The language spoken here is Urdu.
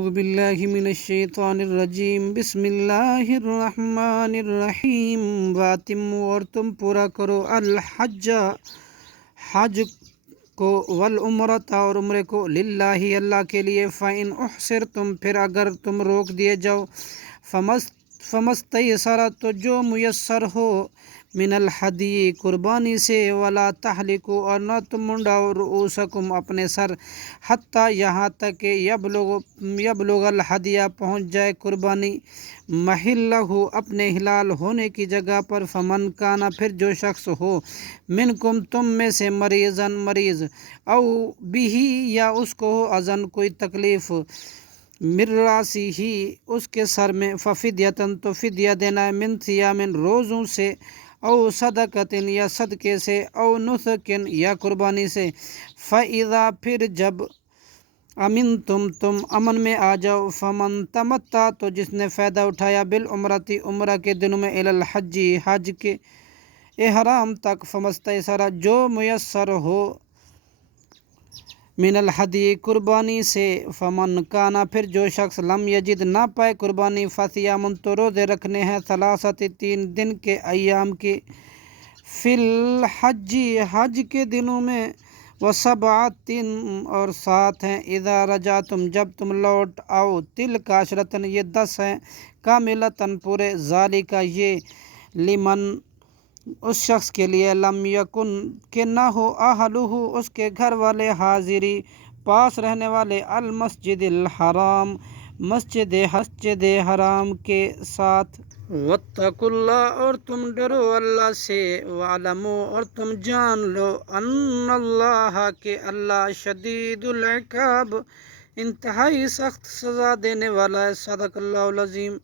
اعوذ باللہ من الشیطان الرجیم بسم اللہ الرحمن الرحیم واتموا اور تم پورا کرو الحج حج کو والعمرۃ اور عمرے کو للہ اللہ کے لیے فإن احصرتم پھر اگر تم روک دیے جاؤ فمستیسر تو جو میسر ہو من الحدی قربانی سے ولا تحلقوا اور نہ تم منڈاؤ رؤوسکم اپنے سر حتیٰ یہاں تک کہ یبلغ الحدیہ پہنچ جائے قربانی محلہ اپنے حلال ہونے کی جگہ پر فمن کانا پھر جو شخص ہو منکم تم میں سے مریض او بھی یا اس کو ہو اذن کوئی تکلیف من راسی ہی اس کے سر میں ففدیتن تو فدیہ دینا ہے من صیامن روزوں سے او صدقتن یا صدقے سے او نسکن یا قربانی سے فَإِذَا پھر جب تم امن میں آ جاؤ فمن تمتع تو جس نے فائدہ اٹھایا بالعمرتی عمرہ کے دنوں میں الی الحج حج کے احرام تک فمستیسر جو میسر ہو من الحدی قربانی سے فمن کانا پھر جو شخص لم یجد نہ پائے قربانی فصیام تو روزے رکھنے ہیں ثلاثت 3 دن کے ایام کے فی الحج حج کے دنوں میں وسبعۃ اور 7 ہیں اذا رجعتم جب تم لوٹ آؤ تلک عشرۃ یہ 10 ہیں کاملۃ پورے ذالک یہ لمن اس شخص کے لیے لم یکن کہ نہ ہو اہلہ اس کے گھر والے حاضری پاس رہنے والے المسجد الحرام مسجد حرام کے ساتھ واتقوا اللہ اور تم ڈرو اللہ سے وعلموا اور تم جان لو ان اللہ کہ اللہ شدید العقاب انتہائی سخت سزا دینے والا ہے صدق اللہ العظیم